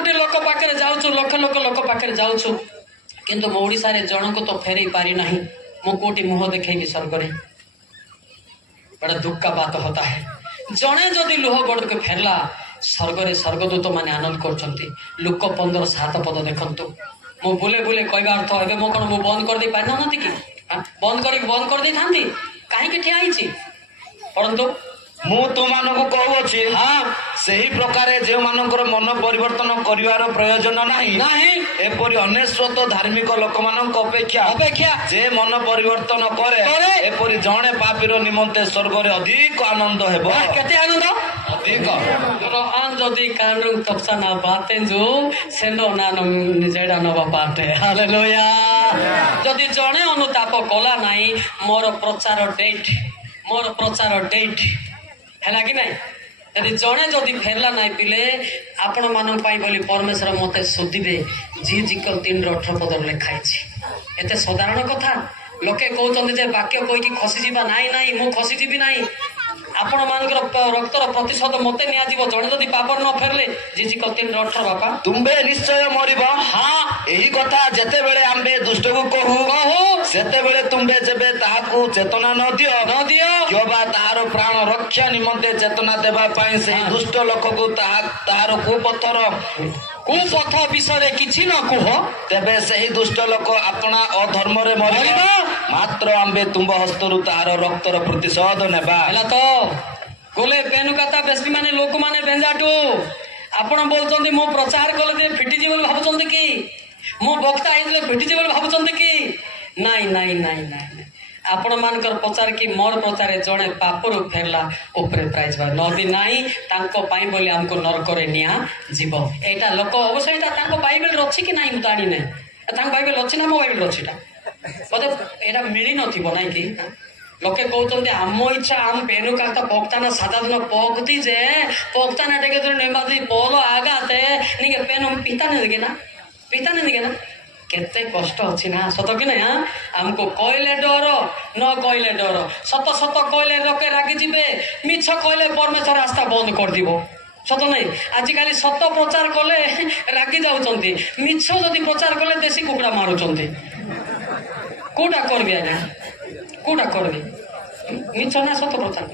कोटी लोक पाखे जाऊँ लक्ष लोक पाखे जाऊँ किंतु मो ओडिशा रे जन को तो फेरई पारि नहीं मु कोटी मुह देखी स्वर्ग रे बड़ा दुख का बात होता है जड़े जदि लुह गोड़ के फेरला स्वर्ग रे स्वर्गदूत माने आनंद करछंती लुक 15-7 पद देखंतु मु बुले बुले कहबा अर्थ एबे मो कोन मु बंद कर दे पारि नथि कि बंद कर दे थांती काहे के ठिया आइछि परंतु मु तुमको कहूँ हाँ सही प्रकार जो मानकर मन परिवर्तन करिवार प्रयोजन नहीं एपरी अनेश्वत धार्मिक लोक अपेक्षा जे मन परिवर्तन करे एपरी जड़े पापीर निमंते स्वर्ग रे अधिक आनंद हेबो केते आनंद अधिक आन जदि कानुन तपसा ना बाते जो सेनो ना जेडा नवा पाटे हालेलुया जदि जड़े अनुताप कला नाही मोर प्रचार डेट है कि नहीं यदि जड़े जदि फेरला नहीं पिले आपण मान बोली परमेश्वर मते शोधिबे जी जिकल 3:18 पद लिखाई एते साधारण कथा लोके कहते वाक्य कहीकि खसी जा नाई मु खसी जीवी नाई आपण मानकर रक्तर प्रतिशोध मते निया जीव जड़े जदि पाप न फेरले जी जिकल 3:18 बापा तुम्बे निश्चय मरिब हाँ यही कथा जेते बेले आम्बे दुष्ट को कहू सेते बेले तुम्बे जेबे ताहाकू चेतना न दियो क्योबा ताहार प्राण रक्षा निमंते चेतना देबा पई से दुष्ट लोक को ताहार कुपथ विषय किछि न कुह तेबे सही दुष्ट लोक अपना अधर्म रे मरिबा मात्र आम्बे तुम्ब हस्तरु ताहार रक्तर प्रतिशोध नेबा हला तो गोले पेनुकाता बेसी माने लोक माने बेंजाटू आपण बोलचंदी मो प्रचार कले दे फिटी जीवन भाबुचंदी कि मो वक्ता आइले फिटी जीवन भाबुचंदी कि नाई आपण मानकर प्रचार कि मोर प्रचार जड़े पापरु फेरला उपरे प्राइज बा नदी नाई तांको पाई बोली हमको नरक रे निया जीव एटा लोक अवश्य एटा तांको बाइबल रछि कि नाई मुताणी ने तांको बाइबल रछि ना मो बाइबल रछिटा बोले एटा मिली नथिबो नाई कि लोके कहते आम इच्छा आम पेनु काता पोक्ताना सादा दिन पोकती जे पोक्ताना टेके नेमादी पोलो आगाते निके पेनु पिता ने दिगे ना केते कष्ट अच्छी ना सत कि ना हमको कहले डर न कहले डर सत कहले लोके रागी जीवे मिछ कहले परमेश्वर रास्ता बंद कर दिबो सत नहीं आजिकल सत प्रचार कले रागी जाउचंती मिछ जदि प्रचार कले देसी कुकुड़ा मारुचंती कोटा करबी आज्ञा कोटा करबी मिछ ना सत प्रचार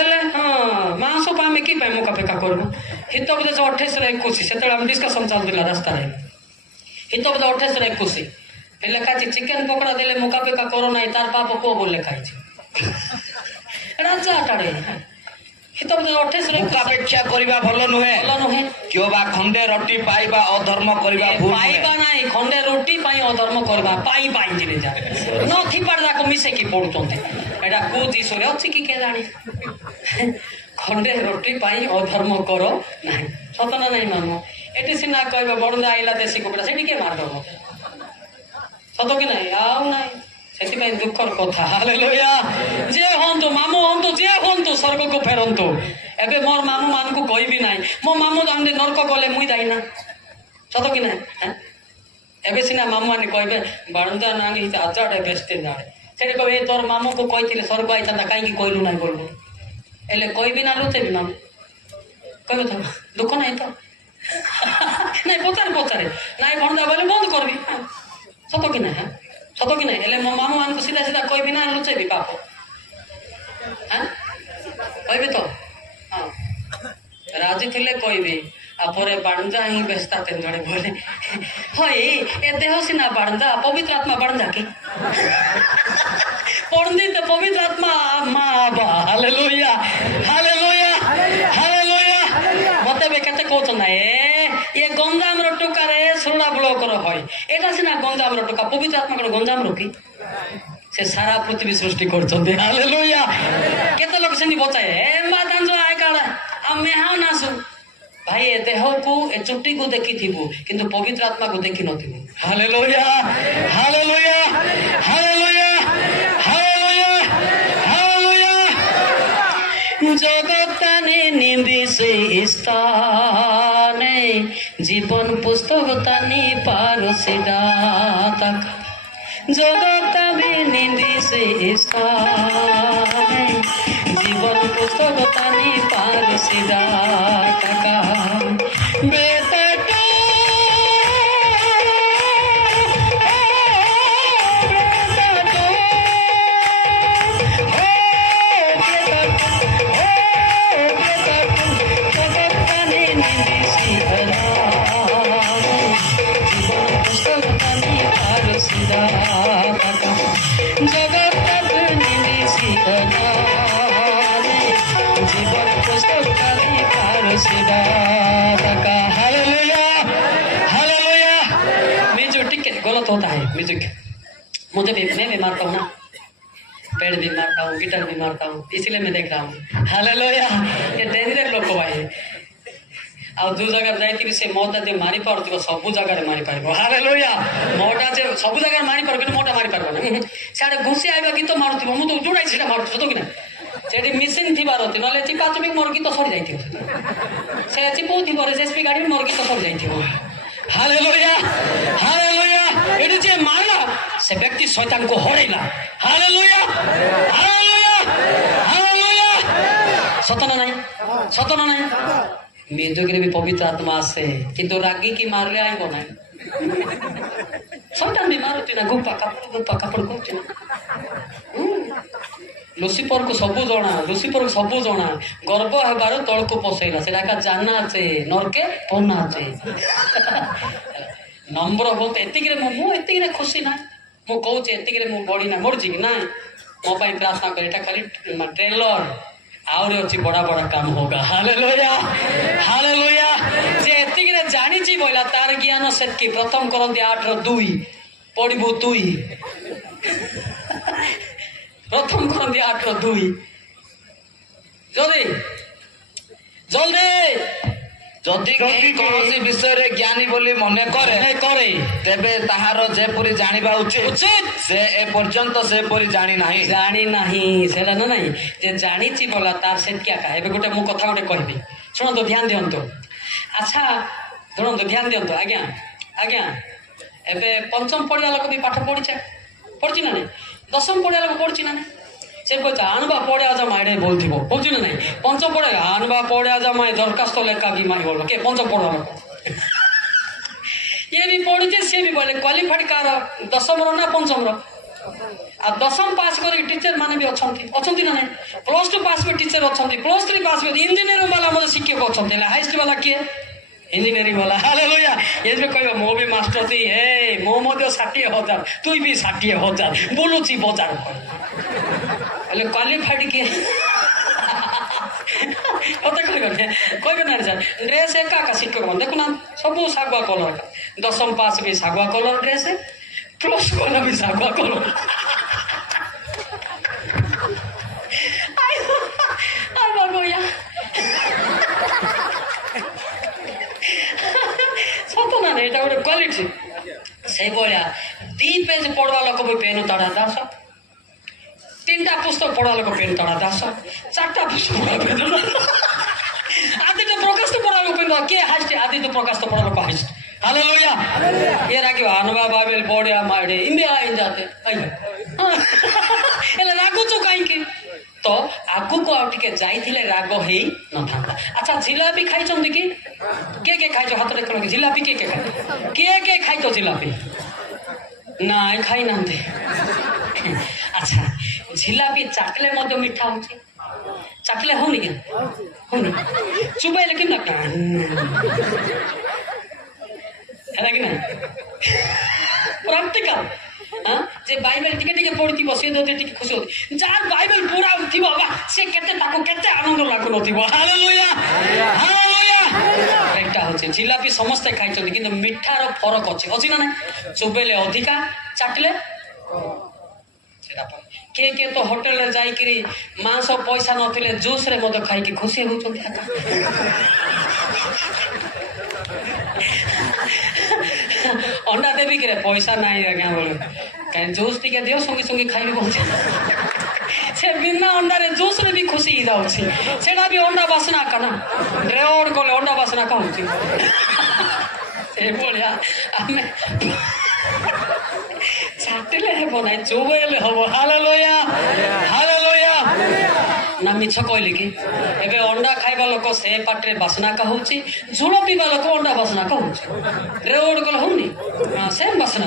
एले हाँ मांस पामे कि पाए मुका पेका करबो हित बुझे 28-21 सेते हम डिस्कशन चलतिला रास्ता रे हित बुझे 28-21 लेखा चिकेन पकड़ा देले मुका पेका करो नाही तार पाप को बोल लेखाई राजा टाड़े हित बुझे 28 मुका अपेक्षा करिबा भलो नुहे क्यों बा खंडे रोटी पाइबा अधर्म करिबा भूल पाइबा नाही खंडे रोटी पाई अधर्म करबा पाई जिने जा नथि पड़दा को मिसे की पडुचंते एटा को जीसोरे अछि कि के जानी खंडे रोटी पाई अधर्म करो नाही सतना नाही मानो एटी सिना कहबा बडुदा आइला देसी कुकुड़ा सेठी के मार दबो सतो कि नाही आउ नाही सेठी पई दुखर कथा हालेलुया जे होंतु मामू होंतु जे होंतु स्वर्ग को फेरंतु एबे मोर मामू मान को कहबी नाही मो मामू हमने नरक गले मुई जाई ना सतो कि नाही एबे सिना मामू माने कहबे बडुदा नांगी आजाडे बेस्ते जाडे सेठी कहबे तोर मामू को कहिथिले स्वर्ग आइता काई की कहलु नाही बोलबो एले कहबी ना लुते भी मामू कहबे तो दुख नाही तो नहीं पचारे नाई बंदा बोले बंद करबी सत कि ना सत कि नहीं हेले मो मामू मान को सीधा सीधा कहबी ना लुचे भी पाप कहबी तो हाँ राजी थिले कहबी आपरे बाणजा ही बेस्ता तेन जड़े बोले हई ए देह सिना बाणजा पवित्र आत्मा बाणजा की पढ़नी तो पवित्र आत्मा माँ बा हालेलुया हालेलुया हालेलुया मते बे केते कहत ना ये गंजाम रो टुका रे सुरडा ब्लॉक रो होय एटा सिना गंजाम रो टुका पवित्र आत्मा को गंजाम रो की से सारा पृथ्वी सृष्टि करछन्ते हालेलुया केते लोक सेनी बचाए ए मातान जो आय काला आ मेहा नासु भाई ए देह को ए चुट्टी को देखी थीबु किंतु पवित्र आत्मा को देखी नथिबु hallelujah hallelujah hallelujah hallelujah hallelujah जगताने निबिसे स्थाने जीवन पुस्तक तानी पारसिदा तक जगताने निबिसे स्थाने जीवन पुस्तक तानी पारसिदा तक बेटा बहुत होता है म्यूजिक। मुझे भी, मैं भी मारता हूँ ना, पेड़ भी मारता हूँ, गिटार भी मारता हूँ, इसलिए मैं देख रहा हूँ। हालेलुया, ये डेंजर लोक भाई। ଆଉ ଯୋଉ ଜାଗାରେ ଯାଇଥିବି ସେ ମୋଟା ଯେ ମାରି ପାରୁଥିବ ସବୁ ଜାଗାରେ ମାରି ପାରିବ। ହାଲେଲୁୟା, ମୋଟା ଯେ ସବୁ ଜାଗାରେ ମାରି ପାରିବ କିନ୍ତୁ ମୋଟା ମାରି ପାରିବ ନା। ସିଆଡେ ଘୁଷି ଆଇବା ଗୀତ ମାରୁଥିବ, ମୁଁ ତ ଯୋଉଟା ସେଇଟା ମାରୁଛି, ସତ କି ନା? ସେଠି ମିସିନ୍ ଥିବାର ଅଛି, ନହେଲେ ଚିପା ଚିପି ମୋର ଗୀତ ସରି ଯାଇଥିବ। ସେ ଚିପଉଥିବ ରେଜେସ୍ପି ଗାଡି ମୋର ଗୀତ ସରି ଯାଇଥିବ। ହାଲେଲୁୟା, ହାଲେଲୁୟା, ଏଠି ଯିଏ ମାରିଲା ସେ ବ୍ୟକ୍ତି ଶୈତାନକୁ ହରେଇଲା। Hallelujah, hallelujah, hallelujah. ସତ ନା ନାହିଁ? ସତ ନା ନାହିଁ? म्यूजिक भी पवित्र आत्मा आसे किंतु रागी की मारले आइब ना। शैतान भी मारुची ना, गुप्पा कापड़ କରୁଛି ନା। लुसिफर को सबू जना, लुसिफर को सबू जना, गर्व हेबार तलको पसैला सेटा का जाना चे नरके पना चे। नम्र बहुत एतिकरे मु एतिकरे खुशी ना, मु कहूचे एतिकरे मु बड़ी ना मरजी कि ना। मो पई प्रार्थना करे, एटा खाली ट्रेलर, आउरे अच्छी बड़ा बड़ा काम होगा। Hallelujah, hallelujah. जे एतिकरे जानिची बोला तार ज्ञान सेतकी। प्रथम करंती 8:2 पढ़िबु तुई। प्रथम करंती 8:2 जल्दी जल्दी। ଯଦି କେହି କୌଣସି ବିଷୟରେ ଜ୍ଞାନୀ ବୋଲି ମନେ କରେ ତେବେ ତାହାର ଯେପରି ଜାଣିବା ଉଚିତ ସେ ଏପର୍ଯ୍ୟନ୍ତ ସେପରି ଜାଣି ନାହିଁ। ଜାଣି ନାହିଁ ସେଟା ନା ନାହିଁ, ଯେ ଜାଣିଛି ବୋଲା ତାର ସେତିକି ଆକା। ଏବେ ଗୋଟେ ମୁଁ କଥା ଗୋଟେ କହିବି, ଶୁଣନ୍ତୁ, ଧ୍ୟାନ ଦିଅନ୍ତୁ। ଆଚ୍ଛା ଶୁଣନ୍ତୁ, ଧ୍ୟାନ ଦିଅନ୍ତୁ। ଆଜ୍ଞା ଆଜ୍ଞା, ଏବେ ପଞ୍ଚମ ପଢିବା ଲୋକ ବି ପାଠ ପଢିଛି ନା ନାଇଁ? ଦଶମ ପଢିବା ଲୋକ ପଢିଛି ନା ନାଇଁ? ସେ କହୁଛି ଆଣବା ପଢିଆ ଜମା ଏଡେ ବୋଲଥିବ, କହୁଛି ନା ନାଇଁ? ପଞ୍ଚମ ପଢେ ଆଣବା ପଢିଆ ଜମା ଦରଖାସ୍ତ ଲେଖା କି ମାଇ ବୋଲ କିଏ ପଞ୍ଚମ ପଢିବା ଲୋକ। ଇଏ ବି ପଢିছে, ସିଏ ବି ବୋଲେ କ୍ୱାଲିଫାଇଡ କାହାର? ଦଶମର ନା ପଞ୍ଚମର? ଆଉ ଦଶମ ପାସ୍ କରିକି ଟିଚର ମାନେ ବି ଅଛନ୍ତି ନା ନାଇଁ? +2 ପାସ୍ ବି ଟିଚର ଅଛନ୍ତି, +3 ପାସ୍ ବି ଇଞ୍ଜିନିୟରିଂ ବାଲା ଆମର ଶିକ୍ଷକ ଅଛନ୍ତି। ହେଲେ ହାଇଷ୍ଟ ବାଲା କିଏ? इंजीनियरिंग वाला। हालेलुया, ये जो कहबो मो भी मास्टर थी, ए मो मध्य 60,000 तुई भी 60,000 बोलुची बजार हेले क्वालिफाइड के कत कहबे ना सर। ड्रेस एका का शिक्षक मन देखु ना सब सागुआ कलर का। दशम पास भी सागुआ कलर ड्रेस, प्लस कलर भी सागुआ कलर। आई भगोया सत ना एटा गोटे क्वालिटी। से भाया 2 पेज पढ़वा लोक भी पेन ताड़ा 10, 3टा पुस्तक पढ़वा लोक पेन ताड़ा 10, 4टा पुस्तक पढ़वा पेन आदि तो प्रकाश तो पढ़वा लोक पेन के हास्ट आदि तो प्रकाश तो पढ़वा लोक हास्ट। हालेलुया, ये राखियो अनबा बाइबल पढ़िया माडे इंडिया इन जाते एले रागु तो काई के तो आगु को आउ टिके जाइथिले राग हेई न थांता। अच्छा जिलापी खाइछन कि के खाइछो? हाथ देखो कि जिलापी के खाइतो जिलापी? ना खाई नांते। अच्छा जिलापी चाटले मध्य मीठा होची, चाटले होनी के होनी चुबाइले कि ना है कि नहीं? प्रैक्टिकल हाँ जे बाइबल टिके टिके पढ़ी बसी टिके खुशी होती। जार बाइबल पूरा थिबो बा से केते ताको केते आनंद लागु नथिबो। Hallelujah, hallelujah. एकटा होचे जिलापी समस्त खाइछन किंतु मिठार फरक अछि ना नै? चुबेले अधिका, चाटले के तो होटल रे जाई करी मांस पैसा नथिले जूस रे मद खाई की खुशी होचन। अंडा देवी के पैसा ना आज्ञा बोले कहीं जूस टी दियो संगे संगे खाई से बिना अंडा रे जूस रे भी खुशी सेटा भी अंडा बासना का ना ड्रेवर कले अंडा बासना कहूँ छाटिले हेब ना चुबेले हम। Hallelujah, hallelujah. ना मिछ कहली कि एबे अंडा खाइबा लोक से पाटे बासना कहूँ, झोल पीवा लोक अंडा बासना कहूँ, रेवड़ कल होनी सेम बासना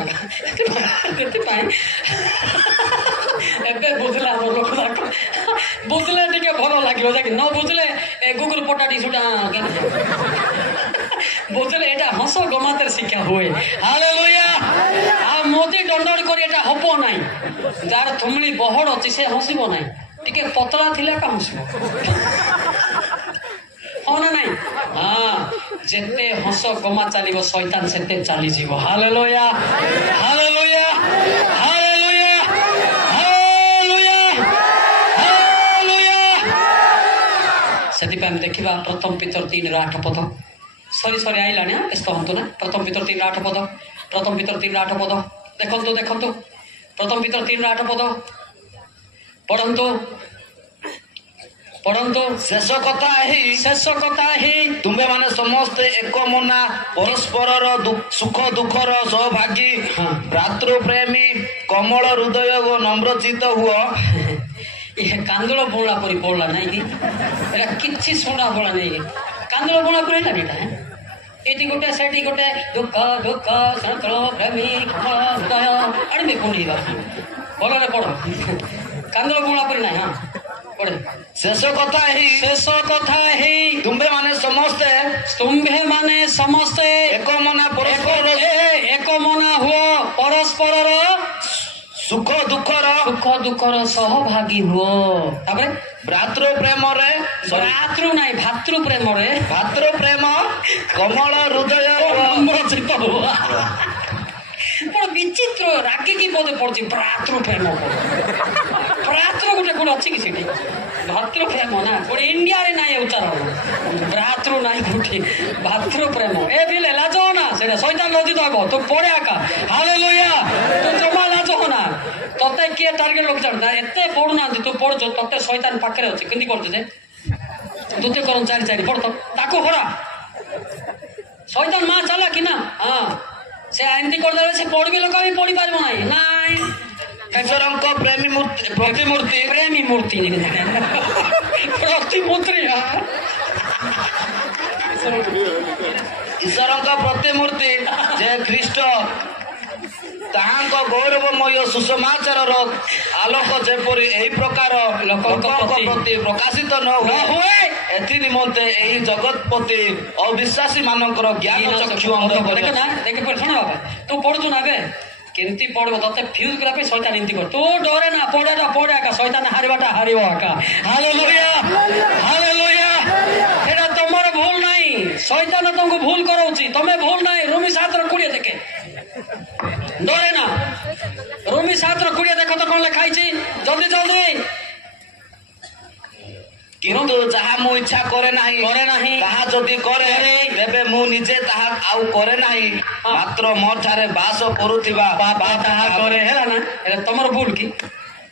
एबे बुझला हम लोक बुझले टिके भल लगे जाकि न बुझले गुगल पटाटी सुटा बुझले एटा हस गमातेर शिक्षा हुए। हालेलुया। आ मोदी दंडन करी एटा हबो नाही, जार थुमली बहड़ अछि से हसिबो नाही, टिके पतला थिला का हसिबो हाँ ना नहीं? हाँ ଯେତେ ହସ ଗମା ଚାଲିବ ଶୈତାନ ସେତେ ଚାଲିଯିବ। Hallelujah hallelujah hallelujah hallelujah hallelujah. ସେଥିପାଇଁ ଆମେ ଦେଖିବା ପ୍ରଥମ ପିତର 3:8 ପଦ। ସରି ଆଇଲାଣି, ବ୍ୟସ୍ତ ହୁଅନ୍ତୁ ନା। ପ୍ରଥମ ପିତର 3:8 ପଦ, ପ୍ରଥମ ପିତର 3:8 ପଦ ଦେଖନ୍ତୁ ପ୍ରଥମ ପିତର 3:8 ପଦ ପଢନ୍ତୁ। ଶେଷ କଥା ଏହି ତୁମେ ମାନେ ସମସ୍ତେ ଏକ ମନା, ପରସ୍ପରର ସୁଖ ଦୁଃଖର ସହଭାଗୀ, ଭ୍ରାତୃପ୍ରେମୀ, କୋମଳ ହୃଦୟ ଓ ନମ୍ରଚିତ ହୁଅ। ଇଏ କାନ୍ଦୁଳ ବୋଳା ପରି ବୋଳା ନାଇଁ କି? ଏଟା କିଛି ଶୁଣା ବୋଳା ନାଇଁ କି? କାନ୍ଦୁଳ ବୋଳା ପରି ହେଲାନି ଏଟା। ଏଠି ଗୋଟେ ସେଠି ଗୋଟେ ଦୁଃଖ ସନ୍ତଳ ପ୍ରେମୀ କୋମଳ ହୃଦୟ ଆଣିବେ କୁଣ୍ଡିବା। ଭଲରେ ପଢ, କାନ୍ଦୁଳ ବୋଳା ପରି ନାହିଁ। ହଁ ପଢେ। ଶେଷ କଥା ଏହି ତୁମ୍ଭେ ମାନେ ସମସ୍ତେ ଏକ ମନା, ଏକ ମନା ହୁଅ, ପରସ୍ପରର ସୁଖ ଦୁଃଖର ସହଭାଗୀ ହୁଅ। ତାପରେ ଭ୍ରାତୃ ପ୍ରେମରେ କୋମଳ ହୃଦୟ ନମ୍ରଚିତ ହୁଅ। ବଡ ବିଚିତ୍ର ରାଗିକି ବୋଧେ ପଡୁଛି ଭ୍ରାତୃ ପ୍ରେମ। ଭ୍ରାତୃ ଗୋଟେ କୋଉଠି ଅଛି କି ସେଠି? ଭାତୃ ପ୍ରେମ ନା ଗୋଟେ ଇଣ୍ଡିଆରେ ନାହିଁ ଉଚ୍ଚାରଣ। ଭ୍ରାତୃ ନାହିଁ କୋଉଠି, ଭାତୃ ପ୍ରେମ। ଏ ବିଲେ ଲାଜ ନା, ସେଇଟା ଶୈତାନ ଲଜ୍ଜିତ ହବ। ତୁ ପଢେ ଆକା। ହାଲେଲୁୟା। ତୁ ଜମା ଲାଜ ନା। ତତେ କିଏ ଟାର୍ଗେଟ ରଖିଛା? ଏତେ ପଢୁନାହାନ୍ତି, ତୁ ପଢୁଛୁ। ତତେ ଶୈତାନ ପାଖରେ ଅଛି। କେମିତି ପଢୁଛୁ ଯେ? ଦ୍ୱିତୀୟକରଣ 4:4 ପଢ ତ। ତାକୁ ହରା। ଶୈତାନ ମା ଚାଲା କି ନା? ହଁ, ସେ ଏମିତି କରିଦେଲେ ସେ ପଢିବି ଲୋକ ବି ପଢି ପାରିବ ନାହିଁ। ନାଇଁ, ଈଶ୍ୱରଙ୍କ ପ୍ରତିମୂର୍ତ୍ତି ପ୍ରତିମୂର୍ତ୍ତି ଈଶ୍ୱରଙ୍କ ପ୍ରତିମୂର୍ତ୍ତି ଯେ ଖ୍ରୀଷ୍ଟ, ତାହାଙ୍କ ଗୌରବମୟ ସୁସମାଚାରର ଆଲୋକ ଯେପରି ଏହି ପ୍ରକାର ଲୋକଙ୍କ ପ୍ରତି ପ୍ରକାଶିତ ନ ହୁଏ, ଏଥି ନିମନ୍ତେ ଏହି ଜଗତପତି ଅବିଶ୍ୱାସୀ ମାନଙ୍କର ଜ୍ଞାନ ଚକ୍ଷୁ ଅନ୍ଧ କରେ। ତୁ ପଢୁଛୁ ନା ଏବେ? କେମିତି ପଢିବ? ତତେ ଫ୍ୟୁଜ କରିବା ପାଇଁ ଶୈତାନ ଏମିତି କର। ତୁ ଡରେ ନା, ପଢେ ଆକା। ଶୈତାନ ହାରିବ ଆକା। Hallelujah hallelujah. ଏଟା ତମର ଭୁଲ ନାହିଁ, ଶୈତାନ ତମକୁ ଭୁଲ କରାଉଛି। ତମେ ଭୁଲ ନାହିଁ। ରୋମୀ 7:20 ଦେଖେ। ଡରେ ନା। ରୋମୀ 7:20 ଦେଖ ତ କଣ ଲେଖା ହେଇଛି? ଜଲ୍ଦି। କିନ୍ତୁ ଯାହା ମୁଁ ଇଚ୍ଛା କରେ ନାହିଁ ତାହା ଯଦି କରେ, ତେବେ ମୁଁ ନିଜେ ତାହା ଆଉ କରେ ନାହିଁ, ମାତ୍ର ମୋ ଠାରେ ବାସ କରୁଥିବା ବାପା ତାହା କରେ। ହେଲା ନା? ଏଟା ତମର ଭୁଲ କି?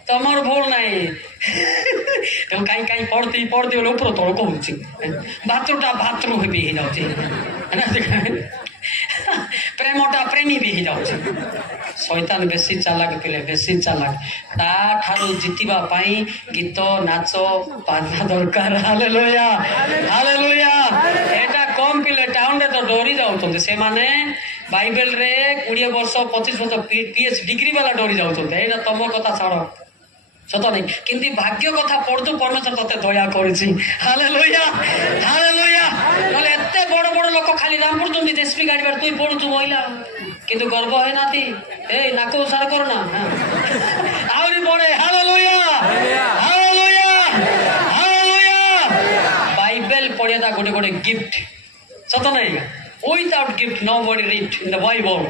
ତମର ଭୁଲ ନାହିଁ। ତେଣୁ କାହିଁ ପଢତି ବୋଲେ ଉପର ତଳ କହୁଛି। ଭାତୃ ବି ହେଇଯାଉଛି, ପ୍ରେମଟା ପ୍ରେମୀ ବି ହେଇଯାଉଛି। ଶୈତାନ ବେଶୀ ଚାଲାକ ପିଲେ, ବେଶୀ ଚାଲାକ। ତା ଠାରୁ ଜିତିବା ପାଇଁ ଗୀତ ନାଚ ବାଜା ଦରକାର। Hallelujah hallelujah. ଏଟା କମ ପିଲେ ଟାଉନରେ ତ ଡରି ଯାଉଛନ୍ତି। ସେମାନେ ବାଇବେଲରେ 20 ବର୍ଷ 25 ବର୍ଷ PhD ଡିଗ୍ରୀ ବାଲା ଡରି ଯାଉଛନ୍ତି। ଏଇଟା ତମ କଥା ଛାଡ, ସତ ନାଇଁ। କିନ୍ତୁ ଭାଗ୍ୟ କଥା ପଢୁଛୁ, ପରମେଶ୍ୱର ତତେ ଦୟା କରିଛି। Hallelujah hallelujah. ନହେଲେ ଏତେ ବଡ ଲୋକ ଖାଲି ରାମ୍ପୁଛନ୍ତି ଜେସିପି ଗାଡି ତୁଇ ପଢୁଛୁ ମହିଳା, କିନ୍ତୁ ଗର୍ବ ହେଇନାହାନ୍ତି। ଏଇ ନାକ ଉସାର କରନା, ଆହୁରି ପଢେ। Hallelujah hallelujah hallelujah. ବାଇବେଲ ପଢିବା ଗୋଟେ ଗିଫ୍ଟ, ସତ ନାଇଁ? Without gift nobody read in the Bible.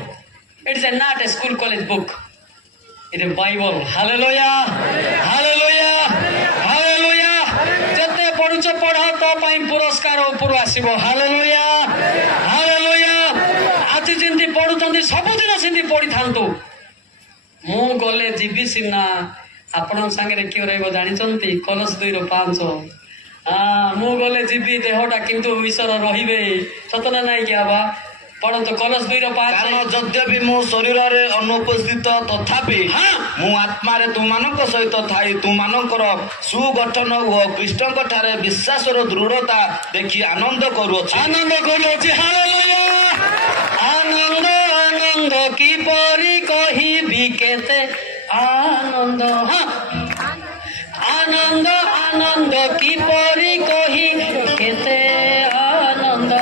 It is not a school college book. It is Bible. Hallelujah hallelujah hallelujah. ଯେତେ ପଢୁଛ ପଢ, ତୋ ପାଇଁ ପୁରସ୍କାର ଉପରୁ ଆସିବ। Hallelujah hallelujah. ଆଜି ଯେମିତି ପଢୁଛନ୍ତି ସବୁଦିନ ସେମିତି ପଢିଥାନ୍ତୁ। ମୁଁ ଗଲେ ଯିବି ସିନା, ଆପଣଙ୍କ ସାଙ୍ଗରେ କିଏ ରହିବ ଜାଣିଛନ୍ତି? କଲସ 2:5। ମୁଁ ଗଲେ ଯିବି ଦେହଟା, କିନ୍ତୁ ଈଶ୍ୱର ରହିବେ। ସତ ନା ନାଇଁ କି ଆବା? ପଢନ୍ତୁ କଲସ 2:5। କାରଣ ଯଦ୍ୟପି ମୁଁ ଶରୀରରେ ଅନୁପସ୍ଥିତ, ତଥାପି ମୁଁ ଆତ୍ମାରେ ତୁମାନଙ୍କ ସହିତ ଥାଇ ତୁମାନଙ୍କର ସୁଗଠନ ଓ ଖ୍ରୀଷ୍ଟଙ୍କ ଠାରେ ବିଶ୍ୱାସର ଦୃଢତା ଦେଖି ଆନନ୍ଦ କରୁଅଛି। ହାଲେଲୁୟା। ଆନନ୍ଦ କିପରି କହିବି, କେତେ ଆନନ୍ଦ। ଆନନ୍ଦ କିପରି କହି, କେତେ ଆନନ୍ଦ।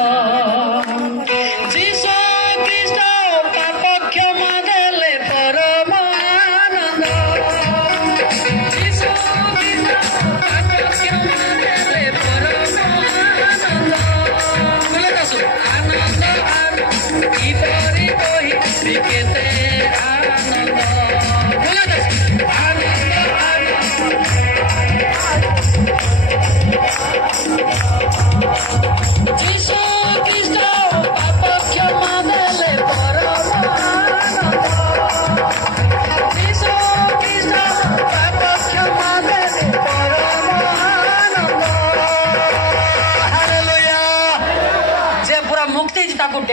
ଯୀଶୁ ଖ୍ରୀଷ୍ଟ ପାପ କ୍ଷମା ଦେଲେ ପରମ ଆନନ୍ଦ। ଯୀଶୁ ଖ୍ରୀଷ୍ଟ ପାପ କ୍ଷମା ଦେଲେ ପରମ ଆନନ୍ଦ।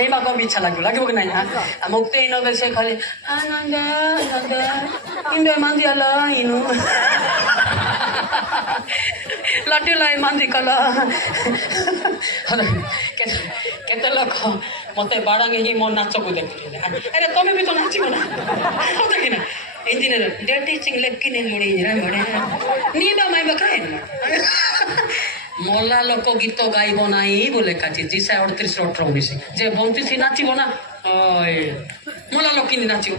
ଡେଇଁବାକୁ ବି ଇଚ୍ଛା ଲାଗିବ କି ନାହିଁ? ମୁକ୍ତି ନବେ ସେ ଖାଲି ଆନନ୍ଦ ଆନନ୍ଦ ଇନ୍ଦେ ମାନ୍ଦିଆଲ ଇନୁ ଲାଟି লাই ମାନ୍ଦି କଲ। କେତେ ଲୋକ ମତେ ବାଡ଼ାଙ୍ଗି ହିଁ ମୋ ନାଚକୁ ଦେଖୁଥିଲେ। ଆରେ ତମେ ବି ତ ନାଚିବ ନା କି ନା? ಇಂಜಿನಿಯರ್ ಟೀಚಿಂಗ್ ಲೆಕ್ಕಿನ ಮುಡಿ ನೀವ ಮಾইবা কাহিনী মলা লোক গীত গাইব নাই বলে কাছে জিসা 38-18-19 যে বঞ্চিছি নাচিব না মলা লোক কিনি নাচিব।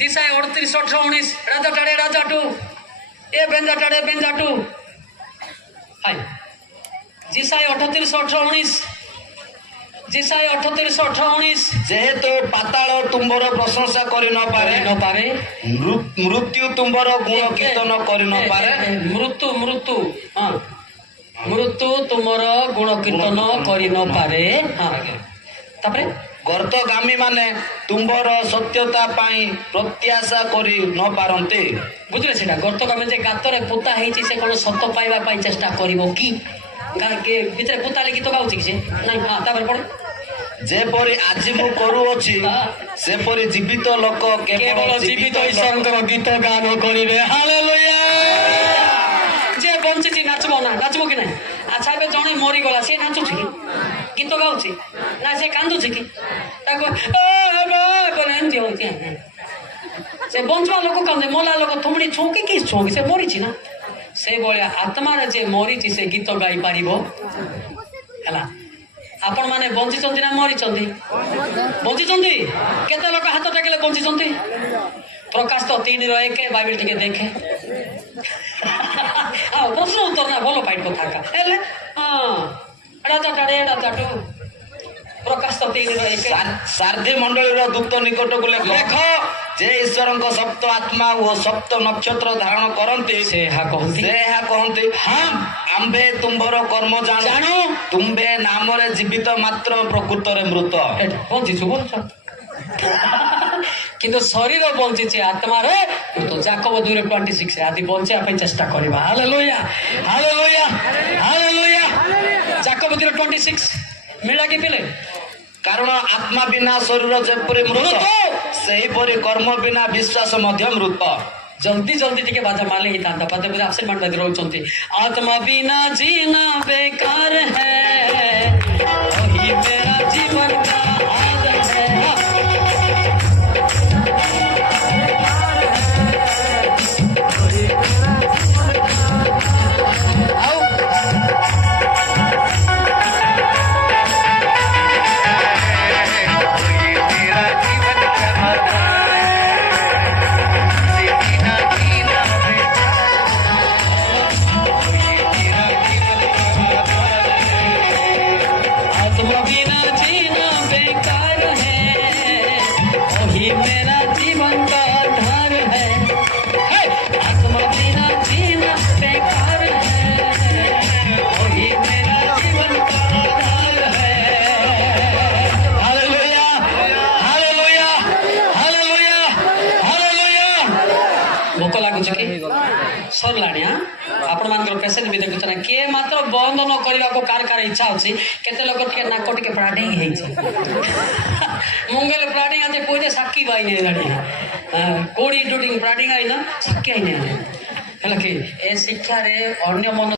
জিসা 38-18-19 রাজা টাড়ে রাজা টু এ বেঞ্জা টাড়ে বেঞ্জা টু হাই জিসা 38-18-19 জিসাই 38-18-19 যেহেতু পাতাଳ ତୁମ୍ଭର ପ୍ରଶଂସା କରି ନ ପାରେ ମୃତ୍ୟୁ ତୁମ୍ଭର ଗୁଣ କୀର୍ତ୍ତନ କରି ନ ପାରେ ମୃତ୍ୟୁ ମୃତ୍ୟୁ ହଁ ମୃତ୍ୟୁ ତୁମର ଗୁଣ କୀର୍ତ୍ତନ କରି ନ ପାରେ। ତାପରେ ଗର୍ତ୍ତଗାମୀ ମାନେ ତୁମ୍ଭର ସତ୍ୟତା ପାଇଁ ପ୍ରତ୍ୟାଶା କରି ନ ପାରନ୍ତି। ବୁଝିଲେ ସେଟା ଗର୍ତ୍ତଗାମୀ ଯେ ଗାତରେ ପୋତା ହେଇଛି ସେ କଣ ସତ ପାଇବା ପାଇଁ ଚେଷ୍ଟା କରିବ କି? ଭିତରେ ପୋତାଲେ ଗୀତ ଗାଉଛି କି ସେ ନାଇଁ? ହଁ ତାପରେ ପଢେ ଯେପରି ଆଜି ମୁଁ କରୁଅଛି ସେପରି ଜୀବିତ ଲୋକ କେବଳ ଜୀବିତ ଈଶ୍ୱରଙ୍କର ଗୀତ ଗାନ କରିବେ। ହାଲେଲୁୟା। ଯେ ବଞ୍ଚିଛି ନାଚିବ ନା ନାଚିବ କି ନାହିଁ? ଆଚ୍ଛା ଏବେ ଜଣେ ମରିଗଲା ସେ ନାଚୁଛି କି ଗୀତ ଗାଉଛି ନା ସେ କାନ୍ଦୁଛି କି? ତାକୁ ଏମିତି ହଉଛି ସେ ବଞ୍ଚିବା ଲୋକ କାନ୍ଦେ ମଲା ଲୋକ ଥୁମୁଡ଼ି ଛୁଁକି କି ଛୁଁକି ସେ ମରିଛି ନା ସେଇଭଳିଆ ଆତ୍ମାରେ ଯେ ମରିଛି ସେ ଗୀତ ଗାଇ ପାରିବ ହେଲା। ଆପଣ ମାନେ ବଞ୍ଚିଛନ୍ତି ନା ମରିଛନ୍ତି? ବଞ୍ଚିଛନ୍ତି। କେତେ ଲୋକ ହାତ ଟେକିଲେ ବଞ୍ଚିଛନ୍ତି? ପ୍ରକାଶ 3:1 ବାଇବେଲ ଟିକେ ଦେଖେ। ଆଉ ପ୍ରଶ୍ନ ଉତ୍ତର ନା ଭଲ ପାଇଟ କଥା ହେଲେ ହଁ ରାଜା ଟାଡେ ରାଜା ଟୁ ପ୍ରକାଶ 3:1 ସାରଥୀ ମଣ୍ଡଳୀର ଦୂତ ନିକଟକୁ ଲେଖ ଯେ ଈଶ୍ୱରଙ୍କ ସପ୍ତ ଆତ୍ମା ଓ ସପ୍ତ ନକ୍ଷତ୍ର ଧାରଣ କରନ୍ତି ସେ ଏହା କହନ୍ତି ହଁ ଆମ୍ଭେ ତୁମ୍ଭର କର୍ମ ଜାଣୁ ତୁମ୍ଭେ ନାମରେ ଜୀବିତ ମାତ୍ର ପ୍ରକୃତରେ ମୃତ। ବଞ୍ଚିଛୁ ବଞ୍ଚ କିନ୍ତୁ ଶରୀର ବଞ୍ଚିଛି ଆତ୍ମାରେ ମୃତ। ଜାକବ 2:26 ଆଦି ବଞ୍ଚିବା ପାଇଁ ଚେଷ୍ଟା କରିବା। Hallelujah hallelujah hallelujah. ଜାକବ 2:26 ମିଳା କି ପିଲେ? କାରଣ ଆତ୍ମା ବିନା ଶରୀର ଯେପରି ମୃତ ସେହିପରି କର୍ମ ବିନା ବିଶ୍ୱାସ ମଧ୍ୟ ମୃତ। ଜଲ୍ଦି ଜଲ୍ଦି ଟିକେ ବାଧା ମାଲେ ହେଇଥାନ୍ତା ପଦେ ପଦେ ଆବସେଣ୍ଟ ମାନ ବାଦି ରହୁଛନ୍ତି। ଆତ୍ମା ବିନା ଜିନା ବେକାର ହେ वही मेरा जीवन का आदत है। सरलाणी हाँ आपण मान पेसेंट भी देखुना किए मात्र बंद न करने को कार कार इच्छा अच्छी केते लोग टे नाक टे प्राडिंग मुंगल प्राडिंग आज कोई साक्षी बाई नहीं जानी कोड़ी टूटिंग प्राडिंग आई ना साक्षी आई नहीं है कि ए शिक्षा रे अन्य मन